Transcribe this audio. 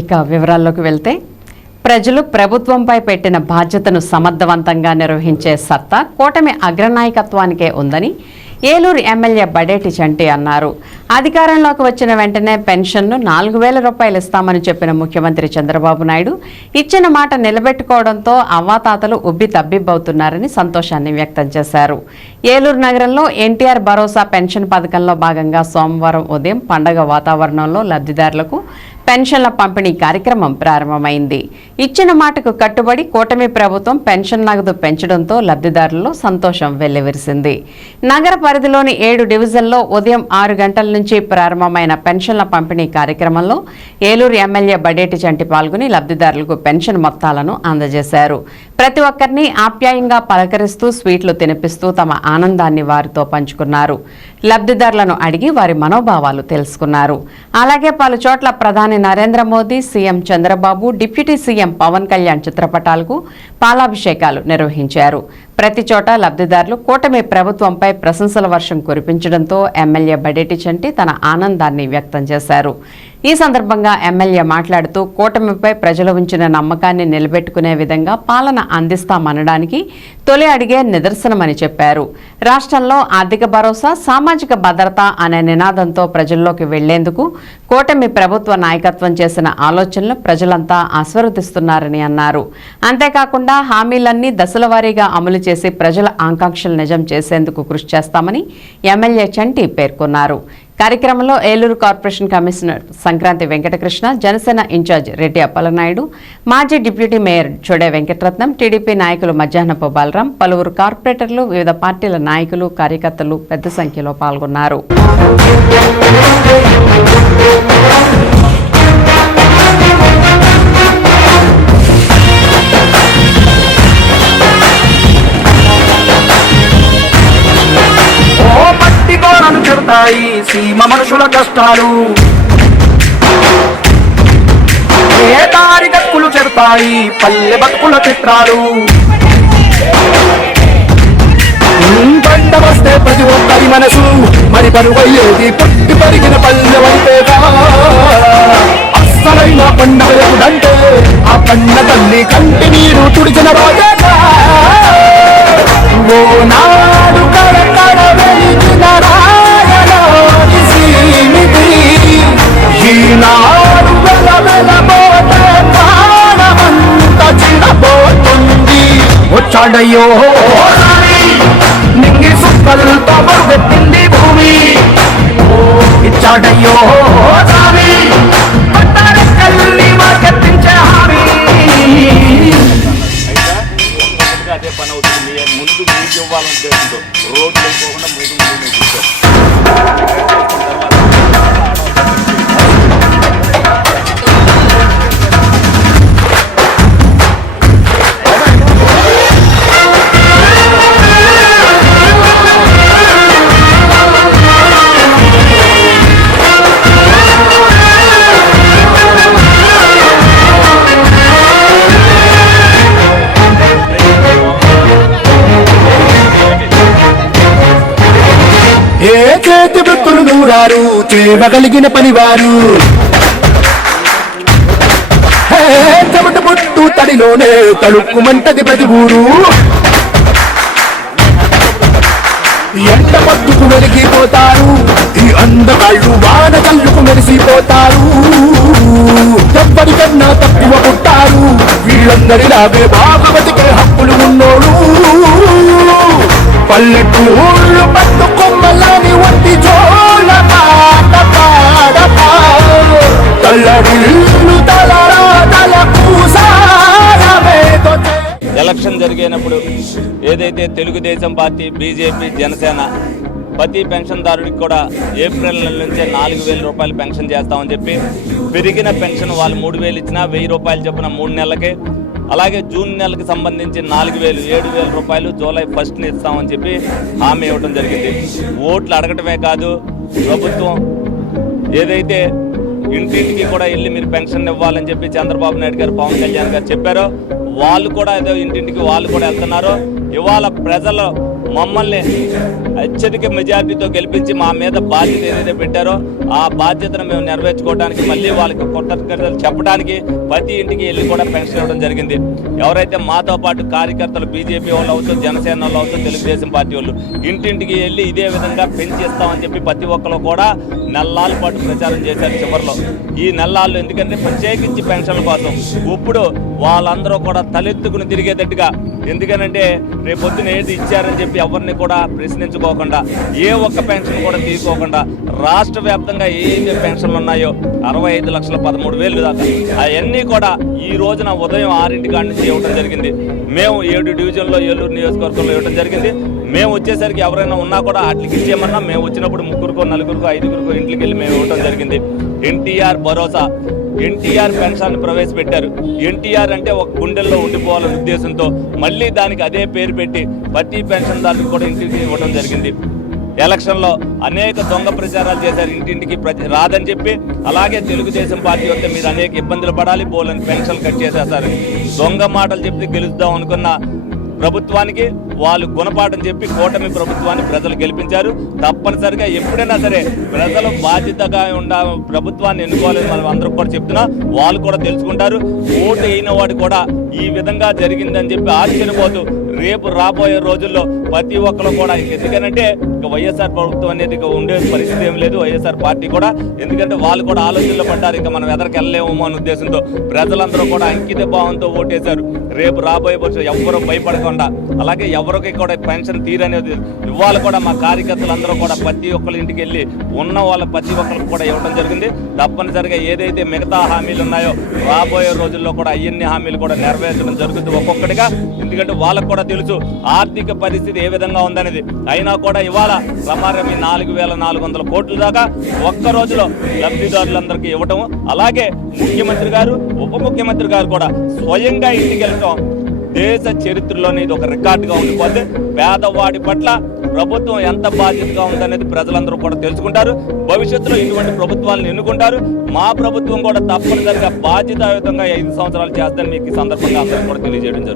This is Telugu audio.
ఇక వివరాల్లోకి వెళ్తే ప్రజలు ప్రభుత్వంపై పెట్టిన బాధ్యతను సమర్థవంతంగా నిర్వహించే సత్తా కూటమి అగ్రనాయకత్వానికే ఉందని ఏలూరు ఎమ్మెల్యే బడేటి చంటి అన్నారు. అధికారంలోకి వచ్చిన వెంటనే పెన్షన్ను నాలుగు వేల రూపాయలు ఇస్తామని చెప్పిన ముఖ్యమంత్రి చంద్రబాబు నాయుడు ఇచ్చిన మాట నిలబెట్టుకోవడంతో అవ్వాతాతలు ఉబ్బి తబ్బిబ్బవుతున్నారని సంతోషాన్ని వ్యక్తం చేశారు. ఏలూరు నగరంలో ఎన్టీఆర్ భరోసా పెన్షన్ పథకంలో భాగంగా సోమవారం ఉదయం పండగ వాతావరణంలో లబ్ధిదారులకు పెన్షన్ల పంపిణీ కార్యక్రమం ప్రారంభమైంది. ఇచ్చిన మాటకు కట్టుబడి కూటమి ప్రభుత్వం పెన్షన్ నగదు పెంచడంతో లబ్ధిదారుల్లో సంతోషం వెల్లివిరిసింది. నగర పరిధిలోని ఏడు డివిజన్లో ఉదయం ఆరు గంటల నుంచి ప్రారంభమైన పెన్షన్ల పంపిణీ కార్యక్రమంలో ఏలూరు ఎమ్మెల్యే బడేటి చంటి పాల్గొని లబ్ధిదారులకు పెన్షన్ మొత్తాలను అందజేశారు. ప్రతి ఒక్కరిని ఆప్యాయంగా పలకరిస్తూ స్వీట్లు తినిపిస్తూ తమ ఆనందాన్ని వారితో పంచుకున్నారు. లబ్ధిదారులను అడిగి వారి మనోభావాలు తెలుసుకున్నారు. అలాగే పలు చోట్ల ప్రధాని Narendra Modi CM Chandrababu deputy CM Pawan Kalyan చిత్రపటాలకు పాలాభిషేకాలు నిర్వహించారు. ప్రతి చోట లబ్ధిదారులు కూటమి ప్రభుత్వంపై ప్రశంసల వర్షం కురిపించడంతో ఎమ్మెల్యే బడేటి చంటి తన ఆనందాన్ని వ్యక్తం చేశారు. ఈ సందర్భంగా ఎమ్మెల్యే మాట్లాడుతూ కూటమిపై ప్రజలు ఉంచిన నమ్మకాన్ని నిలబెట్టుకునే విధంగా పాలన అందిస్తామనడానికి తొలి అడిగే నిదర్శనమని చెప్పారు. రాష్ట్రంలో ఆర్థిక భరోసా సామాజిక భద్రత అనే నినాదంతో ప్రజల్లోకి వెళ్ళేందుకు కూటమి ప్రభుత్వ నాయకత్వం చేసిన ఆలోచనలు ప్రజలంతా ఆస్వాదిస్తున్నారని అన్నారు. అంతేకాకుండా హామీలన్నీ దశల వారీగా అమలు చేసి ప్రజల ఆకాంక్షలు నిజం చేసేందుకు కృషి చేస్తామని ఎమ్మెల్యే చంటి పేర్కొన్నారు. కార్యక్రమంలో Eluru corporation commissioner Sankranthi Venkatakrishna Janasena in charge Reddy Appalanaidu మాజీ deputy mayor Chode Venkataratnam TDP నాయకులు మధ్యాహ్నపు బాలరాం పలువురు కార్పొరేటర్లు వివిధ పార్టీల నాయకులు కార్యకర్తలు పెద్ద సంఖ్యలో పాల్గొన్నారు. సీమ మనుషుల కష్టాలు. ఏ దారి గక్కులు చెడతాయి పల్లె బతుకుల చిత్రాలు. పంట వస్తే ప్రతి ఒక్కరి మనసు మరి పరువయ్యేది పుట్టి పరిగిన పల్లె వైపేగా ఈనాడు వెల వెలబోతే ప్రాణమంత చిన్నపోతుంది వచ్చాడయ్యో నింగి సుక్కలతో పెట్టింది భూమి. ఇచ్చాడయ్యో స్వామి ఏ చేతి వృత్తులు నూరారు చేయగలిగిన పనివారు? హే, చెమట తడిలోనే తడుక్కుమంటది ప్రతి ఊరు. ఎండ పట్టుకు వెలిగిపోతారు ఈ అందగాళ్ళు వాన కళ్ళుకు మెరిసిపోతారు. ఎవ్వరికన్నా తక్కువ పుట్టారు వీళ్ళందరిలాగే భాగవతికే హక్కులు ఉన్నోడు. ఎలక్షన్ జరిగినప్పుడు ఏదైతే తెలుగుదేశం పార్టీ బీజేపీ జనసేన ప్రతి పెన్షన్దారుడికి కూడా ఏప్రిల్ నెల నుంచే నాలుగు వేల రూపాయలు పెన్షన్ చేస్తామని చెప్పి పెరిగిన పెన్షన్ వాళ్ళు మూడు వేలు ఇచ్చినా వెయ్యి రూపాయలు చొప్పున మూడు నెలలకే అలాగే జూన్ నెలకి సంబంధించి నాలుగు వేలు ఏడు వేల రూపాయలు జూలై ఫస్ట్ని ఇస్తామని చెప్పి హామీ ఇవ్వడం జరిగింది. ఓట్లు అడగటమే కాదు ప్రభుత్వం ఏదైతే ఇంటింటికి కూడా వెళ్ళి మీరు పెన్షన్ ఇవ్వాలని చెప్పి చంద్రబాబు నాయుడు గారు పవన్ కళ్యాణ్ గారు చెప్పారు. వాళ్ళు కూడా ఏదో ఇంటింటికి వాళ్ళు కూడా వెళ్తున్నారు. ఇవాళ ప్రజలు మమ్మల్ని అత్యధిక మెజార్టీతో గెలిపించి మా మీద బాధ్యత ఏదైతే పెట్టారో ఆ బాధ్యతను మేము నెరవేర్చుకోవడానికి మళ్ళీ వాళ్ళకి కృతజ్ఞతలు చెప్పడానికి ప్రతి ఇంటికి వెళ్ళి కూడా పెన్షన్ ఇవ్వడం జరిగింది. ఎవరైతే మాతో పాటు కార్యకర్తలు బీజేపీ వాళ్ళు అవుతూ జనసేన వాళ్ళు అవుతూ తెలుగుదేశం పార్టీ వాళ్ళు ఇంటింటికి వెళ్ళి ఇదే విధంగా పెంచేస్తామని చెప్పి ప్రతి ఒక్కరు కూడా నెలల పాటు ప్రచారం చేశారు చివరిలో. ఈ నెల్లాళ్ళు ఎందుకంటే ప్రత్యేకించి పెన్షన్ల కోసం. ఇప్పుడు వాళ్ళందరూ కూడా తలెత్తుకుని తిరిగేటట్టుగా. ఎందుకనంటే రేపొద్దున ఏది ఇచ్చారని చెప్పి ఎవరిని కూడా ప్రశ్నించుకోకుండా ఏ ఒక్క పెన్షన్ కూడా తీసుకోకుండా రాష్ట్ర వ్యాప్తంగా ఏ పెన్షన్లు ఉన్నాయో అరవై ఐదు లక్షల పదమూడు వేలు దాకా. అవన్నీ కూడా ఈ రోజున ఉదయం ఆరింటి కాడి నుంచి ఇవ్వడం జరిగింది. మేము ఏడు డివిజన్లో ఏలూరు నియోజకవర్గంలో ఇవ్వడం జరిగింది. మేము వచ్చేసరికి ఎవరైనా ఉన్నా కూడా వాటికి ఇచ్చేయమన్నా మేము వచ్చినప్పుడు ముగ్గురుకో నలుగురికో ఐదుగురికో ఇంటికి వెళ్ళి మేము ఇవ్వడం జరిగింది. ఎన్టీఆర్ భరోసా ఎన్టీఆర్ పెన్షన్ ప్రవేశపెట్టారు. ఎన్టీఆర్ అంటే ఒక గుండెల్లో ఉండిపోవాలనే ఉద్దేశంతో మళ్ళీ దానికి అదే పేరు పెట్టి ప్రతి పెన్షన్దారులకు కూడా ఇంటికి ఇవ్వడం జరిగింది. ఎలక్షన్లో అనేక దొంగ ప్రచారాలు చేశారు ఇంటింటికి ప్రతి రాదని చెప్పి అలాగే తెలుగుదేశం పార్టీ వస్తే మీరు అనేక ఇబ్బందులు పడాలి బోలని పెన్షన్ కట్ చేసేస్తారు. దొంగ మాటలు చెప్తే గెలుద్దాం అనుకున్న ప్రభుత్వానికి వాళ్ళు గుణపాఠం చెప్పి కూటమి ప్రభుత్వాన్ని ప్రజలు గెలిపించారు. తప్పనిసరిగా ఎప్పుడైనా సరే ప్రజలు బాధ్యతగా ఉండ ప్రభుత్వాన్ని ఎన్నుకోవాలని మనం అందరూ కూడా చెప్తున్నా వాళ్ళు కూడా తెలుసుకుంటారు. ఓటు అయిన వాడు కూడా ఈ విధంగా జరిగిందని చెప్పి ఆశ్చర్యపోతూ రేపు రాబోయే రోజుల్లో ప్రతి ఒక్కరు కూడా ఎందుకంటే ఇక వైఎస్ఆర్ ప్రభుత్వం అనేది ఇక ఉండే పరిస్థితి ఏం లేదు. వైఎస్ఆర్ పార్టీ కూడా ఎందుకంటే వాళ్ళు కూడా ఆలోచనలో పడ్డారు ఇక మనం ఎదరికి వెళ్ళలేమో అనే ఉద్దేశంతో ప్రజలందరూ కూడా అంకిత భావంతో ఓటేశారు. రేపు రాబోయే పరిస్థితి ఎవ్వరూ భయపడకుండా అలాగే ఎవరికి కూడా పెన్షన్ తీరనేది ఇవాళ కూడా మా కార్యకర్తలందరూ కూడా ప్రతి ఒక్కరి ఇంటికి వెళ్ళి ఉన్న వాళ్ళ ప్రతి ఒక్కరికి కూడా ఇవ్వడం జరిగింది. తప్పనిసరిగా ఏదైతే మిగతా హామీలు ఉన్నాయో రాబోయే రోజుల్లో కూడా అవన్నీ హామీలు కూడా నెరవేర్చడం జరుగుతుంది ఒక్కొక్కటిగా. ఎందుకంటే వాళ్ళకు కూడా తెలుసు. ఆర్థిక పరిస్థితి ఏ విధంగా ఉందనేది. అయినా కూడా ఇవాళ రమారమి నాలుగు వేల నాలుగు వందల కోట్ల దాకా ఒక్క రోజులో లబ్ధిదారులందరికీ ఇవ్వటం. అలాగే ముఖ్యమంత్రి గారు ఉప ముఖ్యమంత్రి గారు కూడా స్వయంగా ఇంటికి వెళ్ళటం. దేశ చరిత్రలోనే ఇది ఒక రికార్డుగా ఉండిపోతే పేదవాడి పట్ల ప్రభుత్వం ఎంత బాధ్యతగా ఉందనేది ప్రజలందరూ కూడా తెలుసుకుంటారు. భవిష్యత్తులో ఇటువంటి ప్రభుత్వాలను ఎన్నుకుంటారు. మా ప్రభుత్వం కూడా తప్పనిసరిగా బాధ్యతాయుతంగా ఐదు సంవత్సరాలు చేస్తుందని మీకు ఈ సందర్భంగా అందరికీ కూడా తెలియజేయడం జరుగుతుంది.